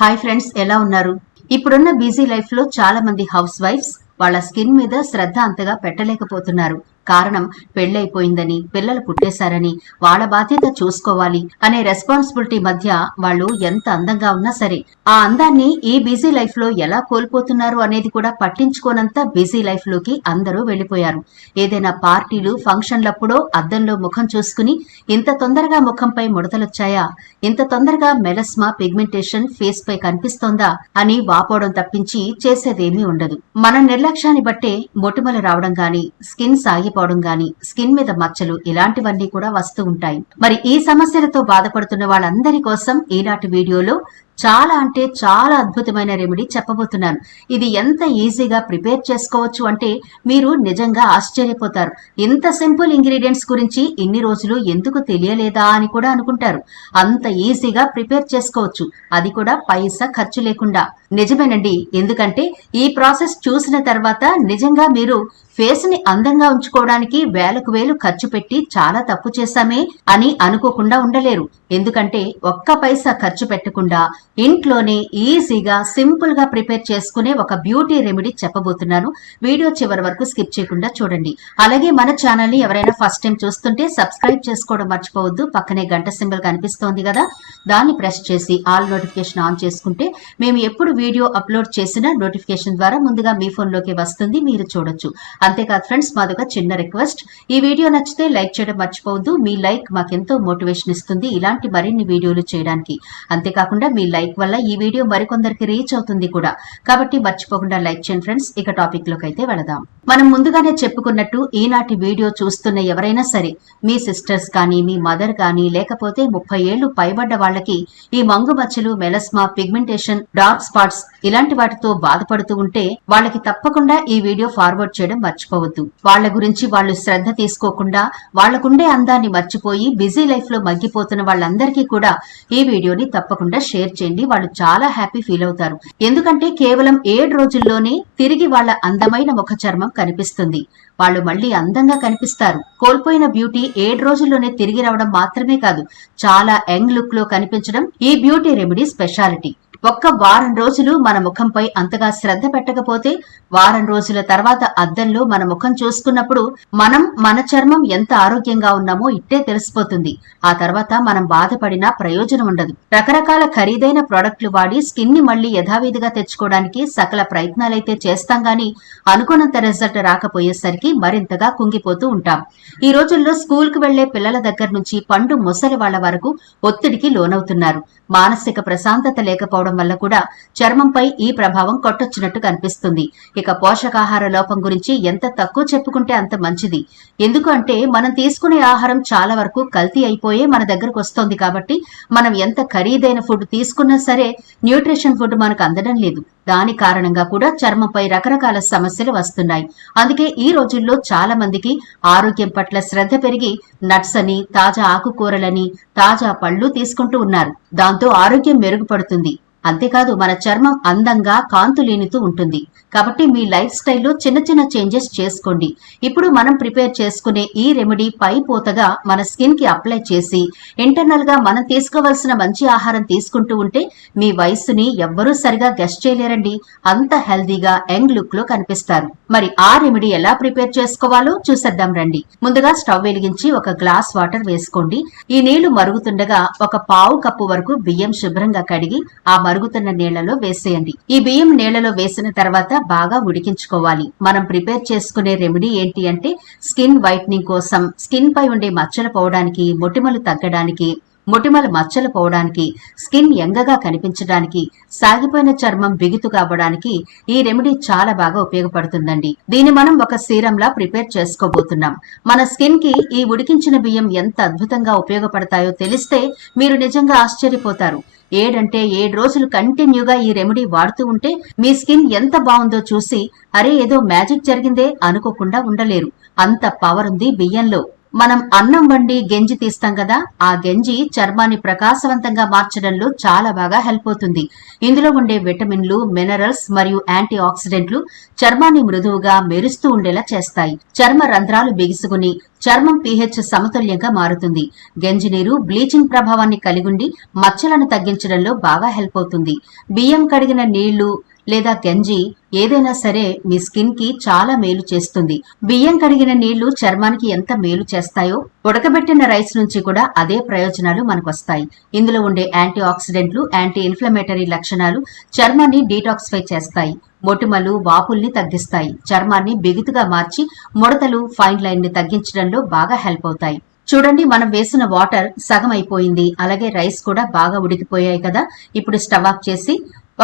Hi friends ఎలా ఉన్నారు? ఇప్పుడున్న బిజీ లైఫ్లో చాలా మంది హౌస్ వైఫ్స్ వాళ్ళ స్కిన్ మీద శ్రద్ధ అంతగా పెట్టలేకపోతున్నారు. కారణం పెళ్ళైపోయిందని పిల్లలు పుట్టేశారని వాళ్ళ బాధ్యత చూసుకోవాలి అనే రెస్పాన్సిబిలిటీ మధ్య వాళ్ళు ఎంత అందంగా ఉన్నా సరే ఆ అందాన్ని ఈ బిజీ లైఫ్లో ఎలా కోల్పోతున్నారు అనేది కూడా పట్టించుకోనంత బిజీ లైఫ్లోకి అందరూ వెళ్ళిపోయారు ఏదైనా పార్టీలు ఫంక్షన్లప్పుడో అద్దంలో ముఖం చూసుకుని ఇంత తొందరగా ముఖంపై ముడతలొచ్చాయా? ఇంత తొందరగా మెలస్మా పిగ్మెంటేషన్ ఫేస్ పై కనిపిస్తోందా? అని వాపోవడం తప్పించి చేసేదేమీ ఉండదు. మన నిర్లక్ష్యాన్ని బట్టే మొటిమలు రావడం గాని స్కిన్ సాగిపోవడం గాని స్కిన్ మీద మచ్చలు ఇలాంటివన్నీ కూడా వస్తూ ఉంటాయి. మరి ఈ సమస్యలతో బాధపడుతున్న వాళ్ళందరి కోసం ఈనాటి వీడియోలో చాలా అంటే చాలా అద్భుతమైన రెమెడీ చెప్పబోతున్నాను ఇది ఎంత ఈజీగా ప్రిపేర్ చేసుకోవచ్చు అంటే మీరు నిజంగా ఆశ్చర్యపోతారు. ఇంత సింపుల్ ఇంగ్రీడియంట్స్ గురించి ఇన్ని రోజులు ఎందుకు తెలియలేదా అని కూడా అనుకుంటారు. అంత ఈజీగా ప్రిపేర్ చేసుకోవచ్చు. అది కూడా పైసా ఖర్చు లేకుండా. నిజమేనండి. ఎందుకంటే ఈ ప్రాసెస్ చూసిన తర్వాత నిజంగా మీరు ఫేస్ని అందంగా ఉంచుకోవడానికి వేలకు వేలు ఖర్చు పెట్టి చాలా తప్పు చేశామే అని అనుకోకుండా ఉండలేరు. ఎందుకంటే ఒక్క పైసా ఖర్చు పెట్టకుండా ఇంట్లోనే ఈజీగా సింపుల్గా ప్రిపేర్ చేసుకునే ఒక బ్యూటీ రెమెడీ చెప్పబోతున్నాను. వీడియో చివరి వరకు స్కిప్ చేయకుండా చూడండి. అలాగే మన ఛానల్ని ఎవరైనా ఫస్ట్ టైం చూస్తుంటే సబ్స్క్రైబ్ చేసుకోవడం మర్చిపోవద్దు. పక్కనే గంట సింబల్ కనిపిస్తోంది కదా దాన్ని ప్రెస్ చేసి ఆల్ నోటిఫికేషన్ ఆన్ చేసుకుంటే మేము ఎప్పుడు వీడియో అప్లోడ్ చేసిన నోటిఫికేషన్ ద్వారా ముందుగా మీ ఫోన్లోకి వస్తుంది మీరు చూడొచ్చు. అంతేకాదు ఫ్రెండ్స్ మాదొక చిన్న రిక్వెస్ట్. ఈ వీడియో నచ్చితే లైక్ చేయడం మర్చిపోవద్దు. మీ లైక్ మాకెంతో మోటివేషన్ ఇస్తుంది ఇలాంటి మరిన్ని వీడియోలు చేయడానికి. అంతేకాకుండా మీ లైక్ వల్ల ఈ వీడియో మరికొందరికి రీచ్ అవుతుంది కూడా. కాబట్టి మర్చిపోకుండా లైక్ చేయండి ఫ్రెండ్స్. ఇక టాపిక్లోకి అయితే వెళదాం. మనం ముందుగానే చెప్పుకున్నట్టు ఈనాటి వీడియో చూస్తున్న ఎవరైనా సరే మీ సిస్టర్స్ కానీ మీ మదర్ కానీ లేకపోతే ముప్పై ఏళ్ళు పైబడ్డ వాళ్ళకి ఈ మంగు మచ్చలు మెలస్మా పిగ్మెంటేషన్ డార్క్ స్పాట్స్ ఇలాంటి వాటితో బాధపడుతూ ఉంటే వాళ్ళకి తప్పకుండా ఈ వీడియో ఫార్వర్డ్ చేయడం మర్చిపోవద్దు. వాళ్ళ గురించి వాళ్ళు శ్రద్ధ తీసుకోకుండా వాళ్ళకుండే అందాన్ని మర్చిపోయి బిజీ లైఫ్లో మగ్గిపోతున్న వాళ్ళందరికీ కూడా ఈ వీడియోని తప్పకుండా షేర్ చేయండి. వాళ్ళు చాలా హ్యాపీ ఫీల్ అవుతారు. ఎందుకంటే కేవలం ఏడు రోజుల్లోనే తిరిగి వాళ్ళ అందమైన ముఖ చర్మం కనిపిస్తుంది. వాళ్ళు మళ్ళీ అందంగా కనిపిస్తారు. కోల్పోయిన బ్యూటీ ఏడు రోజుల్లోనే తిరిగి రావడం మాత్రమే కాదు చాలా యంగ్ లుక్లో కనిపించడం ఈ బ్యూటీ రెమెడీ స్పెషాలిటీ. ఒక్క వారం రోజులు మన ముఖంపై అంతగా శ్రద్ధ పెట్టకపోతే వారం రోజుల తర్వాత అద్దంలో మన ముఖం చూసుకున్నప్పుడు మనం మన చర్మం ఎంత ఆరోగ్యంగా ఉన్నామో ఇట్టే తెలిసిపోతుంది. ఆ తర్వాత మనం బాధపడినా ప్రయోజనం ఉండదు. రకరకాల ఖరీదైన ప్రోడక్ట్లు వాడి స్కిన్ని మళ్ళీ యథావిధిగా తెచ్చుకోవడానికి సకల ప్రయత్నాలైతే చేస్తాం గాని అనుకున్నంత రిజల్ట్ రాకపోయేసరికి మరింతగా కుంగిపోతూ ఉంటాం. ఈ రోజుల్లో స్కూల్కు వెళ్ళే పిల్లల దగ్గర నుంచి పండు ముసలి వాళ్ళ వరకు ఒత్తిడికి లోనవుతున్నారు. మానసిక ప్రశాంతత లేకపోవడం వల్ల కూడా చర్మంపై ఈ ప్రభావం కొట్టొచ్చినట్టు కనిపిస్తుంది. ఇక పోషకాహార లోపం గురించి ఎంత తక్కువ చెప్పుకుంటే అంత మంచిది. ఎందుకు అంటే మనం తీసుకునే ఆహారం చాలా వరకు కల్తీ అయిపోయే మన దగ్గరకు వస్తోంది కాబట్టి మనం ఎంత ఖరీదైన ఫుడ్ తీసుకున్నా సరే న్యూట్రిషన్ ఫుడ్ మనకు అందడం లేదు. దాని కారణంగా కూడా చర్మంపై రకరకాల సమస్యలు వస్తున్నాయి. అందుకే ఈ రోజుల్లో చాలా మందికి ఆరోగ్యం పట్ల శ్రద్ధ పెరిగి నట్స్ అని తాజా ఆకుకూరలని తాజా పళ్ళు తీసుకుంటూ ఉన్నారు. దాంతో ఆరోగ్యం మెరుగుపడుతుంది. అంతేకాదు మన చర్మం అందంగా కాంతులీనుతూ ఉంటుంది. కాబట్టి మీ లైఫ్ స్టైల్లో చిన్న చిన్న చేంజెస్ చేసుకోండి. ఇప్పుడు మనం ప్రిపేర్ చేసుకునే ఈ రెమెడీ పై పోతగా మన స్కిన్కి అప్లై చేసి ఇంటర్నల్గా మనం తీసుకోవాల్సిన మంచి ఆహారం తీసుకుంటూ ఉంటే మీ వయసుని ఎవ్వరూ సరిగా గెస్ట్ చేయలేరండి. అంత హెల్దీగా యంగ్ లుక్లో కనిపిస్తారు. మరి ఆ రెమెడీ ఎలా ప్రిపేర్ చేసుకోవాలో చూసేద్దాం రండి. ముందుగా స్టవ్ వెలిగించి ఒక గ్లాస్ వాటర్ వేసుకోండి. ఈ నీళ్ళు మరుగుతుండగా ఒక పావు కప్పు వరకు బియ్యం శుభ్రంగా కడిగి ఆ మరుగుతున్న నీళ్ళలో వేసేయండి. ఈ బియ్యం నీళ్ళలో వేసిన తర్వాత బాగా ఉడికించుకోవాలి. మనం ప్రిపేర్ చేసుకునే రెమెడీ ఏంటి అంటే స్కిన్ వైట్నింగ్ కోసం. స్కిన్ పై ఉండే మచ్చలు పోవడానికి మొటిమలు తగ్గడానికి మొటిమల మచ్చలు పోవడానికి స్కిన్ ఎంగగా కనిపించడానికి సాగిపోయిన చర్మం బిగుతు కావడానికి ఈ రెమెడీ చాలా బాగా ఉపయోగపడుతుందండి. దీన్ని మనం ఒక సీరంలా ప్రిపేర్ చేసుకోబోతున్నాం. మన స్కిన్కి ఈ ఉడికించిన బియ్యం ఎంత అద్భుతంగా ఉపయోగపడతాయో తెలిస్తే మీరు నిజంగా ఆశ్చర్యపోతారు. ఏడంటే ఏడు రోజులు కంటిన్యూగా ఈ రెమెడీ వాడుతూ ఉంటే మీ స్కిన్ ఎంత బాగుందో చూసి అరే ఏదో మ్యాజిక్ జరిగిందే అనుకోకుండా ఉండలేరు. అంత పవర్ ఉంది బియ్యంలో. మనం అన్నం వండి గెంజి తీస్తాం కదా ఆ గెంజి చర్మాన్ని ప్రకాశవంతంగా మార్చడంలో చాలా బాగా హెల్ప్ అవుతుంది. ఇందులో ఉండే విటమిన్లు మినరల్స్ మరియు యాంటీ ఆక్సిడెంట్లు చర్మాన్ని మృదువుగా మెరుస్తూ ఉండేలా చేస్తాయి. చర్మ రంధ్రాలు బిగుసుకుని చర్మం పీహెచ్ సమతుల్యంగా మారుతుంది. గంజి నీరు బ్లీచింగ్ ప్రభావాన్ని కలిగుండి మచ్చలను తగ్గించడంలో బాగా హెల్ప్ అవుతుంది. బియ్యం కడిగిన నీళ్ళు లేదా గంజి ఏదైనా సరే మీ స్కిన్కి చాలా మేలు చేస్తుంది. బియ్యం కడిగిన నీళ్ళు చర్మానికి ఎంత మేలు చేస్తాయో ఉడకబెట్టిన రైస్ నుంచి కూడా అదే ప్రయోజనాలు మనకు వస్తాయి ఇందులో ఉండే యాంటీ ఆక్సిడెంట్లు యాంటీ ఇన్ఫ్లమేటరీ లక్షణాలు చర్మాన్ని డీటాక్సిఫై చేస్తాయి. మొటిమలు వాపుల్ని తగ్గిస్తాయి. చర్మాన్ని బిగుతుగా మార్చి ముడతలు ఫైన్ లైన్ని తగ్గించడంలో బాగా హెల్ప్ అవుతాయి. చూడండి మనం వేసిన వాటర్ సగం అయిపోయింది. అలాగే రైస్ కూడా బాగా ఉడికిపోయాయి కదా. ఇప్పుడు స్టవ్ ఆఫ్ చేసి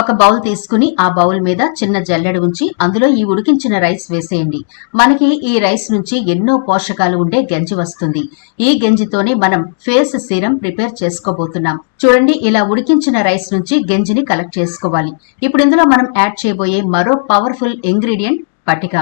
ఒక బౌల్ తీసుకుని ఆ బౌల్ మీద చిన్న జల్లెడ ఉంచి అందులో ఈ ఉడికించిన రైస్ వేసేయండి. మనకి ఈ రైస్ నుంచి ఎన్నో పోషకాలు ఉండే గంజి వస్తుంది. ఈ గంజితోనే మనం ఫేస్ సీరం ప్రిపేర్ చేసుకోబోతున్నాం. చూడండి ఇలా ఉడికించిన రైస్ నుంచి గంజిని కలెక్ట్ చేసుకోవాలి. ఇప్పుడు ఇందులో మనం యాడ్ చేయబోయే మరో పవర్ఫుల్ ఇంగ్రీడియంట్ పటిక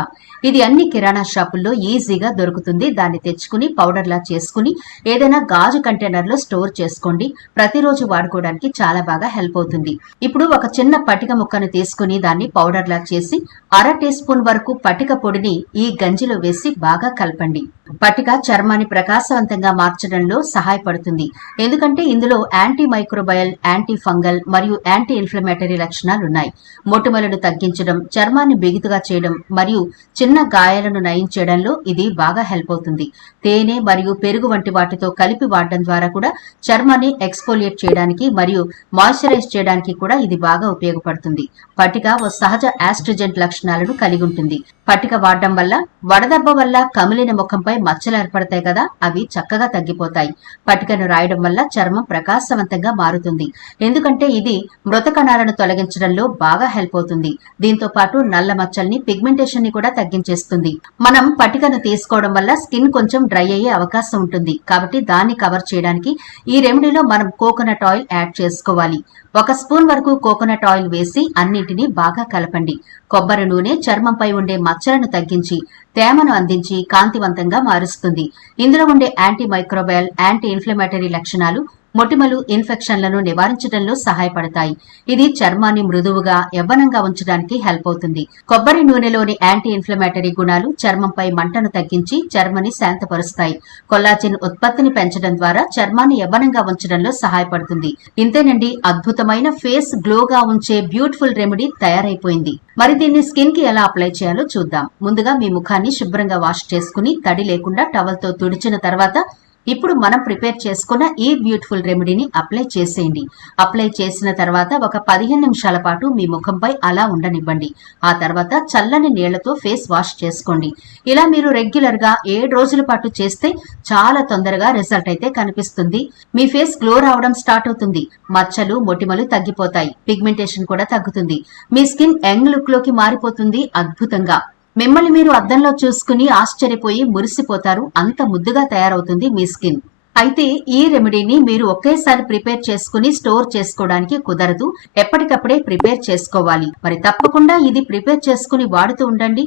ఇది అన్ని కిరాణా షాపుల్లో ఈజీగా దొరుకుతుంది. దాన్ని తెచ్చుకుని పౌడర్లా చేసుకుని ఏదైనా గాజు కంటైనర్లో స్టోర్ చేసుకోండి. ప్రతిరోజు వాడుకోవడానికి చాలా బాగా హెల్ప్ అవుతుంది. ఇప్పుడు ఒక చిన్న పటిక ముక్కను తీసుకుని దాన్ని పౌడర్లా చేసి అర టీ స్పూన్ వరకు పటిక పొడిని ఈ గంజిలో వేసి బాగా కలపండి. పట్టిక చర్మాన్ని ప్రకాశవంతంగా మార్చడంలో సహాయపడుతుంది. ఎందుకంటే ఇందులో యాంటీ మైక్రోబయల్ యాంటీ ఫంగల్ మరియు యాంటీ ఇన్ఫ్లమేటరీ లక్షణాలు ఉన్నాయి మొటిమలను తగ్గించడం చర్మాన్ని బిగుతుగా చేయడం మరియు చిన్న గాయాలను నయం చేయడంలో ఇది బాగా హెల్ప్ అవుతుంది. తేనె మరియు పెరుగు వంటి వాటితో కలిపి వాడడం ద్వారా కూడా చర్మాన్ని ఎక్స్పోలియేట్ చేయడానికి మరియు మాయిశ్చరైజ్ చేయడానికి కూడా ఇది బాగా ఉపయోగపడుతుంది. పట్టిక ఓ సహజ యాస్ట్రిజెంట్ లక్షణాలను కలిగి ఉంటుంది. పట్టిక వాడడం వల్ల వడదెబ్బ వల్ల కమిలిన ముఖంపై మచ్చలు ఏర్పడతాయి కదా అవి చక్కగా తగ్గిపోతాయి. పట్టికను రాయడం వల్ల చర్మం ప్రకాశవంతంగా మారుతుంది. ఎందుకంటే ఇది మృత కణాలను తొలగించడంలో బాగా హెల్ప్ అవుతుంది. దీంతో పాటు నల్ల మచ్చల్ని పిగ్మెంటేషన్ని కూడా తగ్గించేస్తుంది. మనం పట్టికను తీసుకోవడం వల్ల స్కిన్ కొంచెం డ్రై అయ్యే అవకాశం ఉంటుంది. కాబట్టి దాన్ని కవర్ చేయడానికి ఈ రెమెడీలో మనం కోకోనట్ ఆయిల్ యాడ్ చేసుకోవాలి. ఒక స్పూన్ వరకు కోకోనట్ ఆయిల్ వేసి అన్నింటినీ బాగా కలపండి. కొబ్బరి నూనె చర్మంపై ఉండే ఆచరణ తగ్గించి తేమను అందించి కాంతివంతంగా మారుస్తుంది. ఇందులో ఉండే యాంటీ మైక్రోబయల్ యాంటీ ఇన్ఫ్లమేటరీ లక్షణాలు మొటిమలు ఇన్ఫెక్షన్లను నివారించడంలో సహాయపడతాయి. ఇది చర్మాన్ని మృదువుగా యవ్వనంగా ఉంచడానికి హెల్ప్ అవుతుంది. కొబ్బరి నూనెలోని యాంటీ ఇన్ఫ్లమేటరీ గుణాలు చర్మంపై మంటను తగ్గించి చర్మని శాంతపరుస్తాయి. కొల్లాజిన్ ఉత్పత్తిని పెంచడం ద్వారా చర్మాన్ని యవ్వనంగా ఉంచడంలో సహాయపడుతుంది. ఇంతేనండి అద్భుతమైన ఫేస్ గ్లోగా ఉంచే బ్యూటిఫుల్ రెమెడీ తయారైపోయింది. మరి దీన్ని స్కిన్కి ఎలా అప్లై చేయాలో చూద్దాం. ముందుగా మీ ముఖాన్ని శుభ్రంగా వాష్ చేసుకుని తడి లేకుండా టవల్తో తుడిచిన తర్వాత ఇప్పుడు మనం ప్రిపేర్ చేసుకున్న ఈ బ్యూటిఫుల్ రెమెడీని అప్లై చేసేయండి. అప్లై చేసిన తర్వాత ఒక పదిహేను నిమిషాల పాటు మీ ముఖంపై అలా ఉండనివ్వండి. ఆ తర్వాత చల్లని నీళ్ళతో ఫేస్ వాష్ చేసుకోండి. ఇలా మీరు రెగ్యులర్గా ఏడు రోజుల పాటు చేస్తే చాలా తొందరగా రిజల్ట్ అయితే కనిపిస్తుంది. మీ ఫేస్ గ్లో రావడం స్టార్ట్ అవుతుంది. మచ్చలు మొటిమలు తగ్గిపోతాయి. పిగ్మెంటేషన్ కూడా తగ్గుతుంది. మీ స్కిన్ యంగ్ లుక్లోకి మారిపోతుంది అద్భుతంగా. మిమ్మల్ని మీరు అద్దంలో చూసుకుని ఆశ్చర్యపోయి మురిసిపోతారు. అంత ముద్దుగా తయారవుతుంది మీ స్కిన్. అయితే ఈ రెమెడీని మీరు ఒకేసారి ప్రిపేర్ చేసుకుని స్టోర్ చేసుకోవడానికి కుదరదు. ఎప్పటికప్పుడే ప్రిపేర్ చేసుకోవాలి. మరి తప్పకుండా ఇది ప్రిపేర్ చేసుకుని వాడుతూ ఉండండి.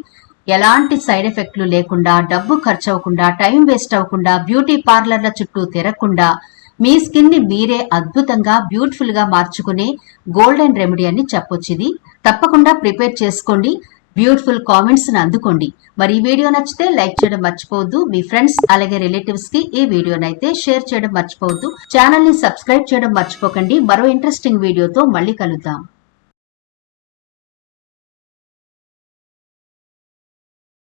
ఎలాంటి సైడ్ ఎఫెక్ట్లు లేకుండా డబ్బు ఖర్చు అవ్వకుండా టైం వేస్ట్ అవ్వకుండా బ్యూటీ పార్లర్ల చుట్టూ తిరగకుండా మీ స్కిన్ని మీరే అద్భుతంగా బ్యూటిఫుల్గా మార్చుకునే గోల్డెన్ రెమెడీ అని చెప్పొచ్చింది. తప్పకుండా ప్రిపేర్ చేసుకోండి. బ్యూటిఫుల్ కామెంట్స్ని అందుకోండి. మరి ఈ వీడియో నచ్చితే లైక్ చేయడం మర్చిపోవద్దు. మీ ఫ్రెండ్స్ అలాగే రిలేటివ్స్కి ఈ వీడియోనైతే షేర్ చేయడం మర్చిపోవద్దు. ఛానల్ని సబ్స్క్రైబ్ చేయడం మర్చిపోకండి. మరో ఇంట్రెస్టింగ్ వీడియోతో మళ్ళీ కలుద్దాం.